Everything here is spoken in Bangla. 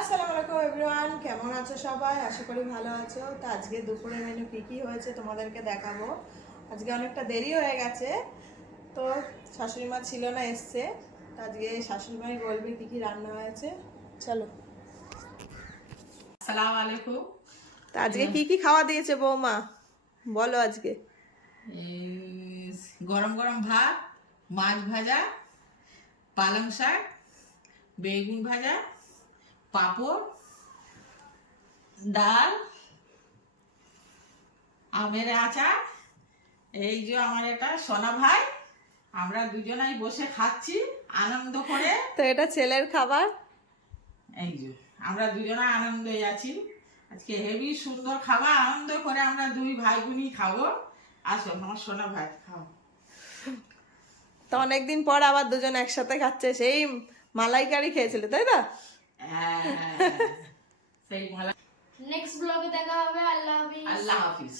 আসসালামু আলাইকুম এভরিওয়ান, কেমন আছো সবাই? আশা করি ভালো আছো। তো আজকে দুপুরে মেনু কী হয়েছে তোমাদেরকে দেখাবো। আজকে অনেকটা দেরি হয়ে গেছে, তো শাশুড়ি মা ছিল না, এসছে। তো আজকে শাশুড়ি মাই বলবে কী রান্না হয়েছে। চলো। আসসালামু আলাইকুম। তো আজকে কি খাওয়া দিয়েছে বৌমা, বলো আজকে। এই গরম গরম ভাত, মাছ ভাজা, পালং শাক, বেগুন ভাজা, পাঁপড়, ডাল, আমের আচার। এই যে আমার এটা সোনা ভাই, আমরা দুজনাই বসে খাচ্ছি আনন্দ করে। তো এটা ছেলের খাবার। এই যে আমরা দুজনা আনন্দে আছি। আজকে হেভি সুন্দর খাবার, আনন্দ করে আমরা দুই ভাই বোনই খাবো। আসো আমার সোনা ভাই, খাও। তো অনেকদিন পর আবার দুজন একসাথে খাচ্ছে। সেই মালাইকারি খেয়েছিলে তাই তো? হ্যাঁ, সেই মালা। নেক্সট ব্লগে দেখা হবে। আল্লাহ হাফিজ। আল্লাহ হাফিজ।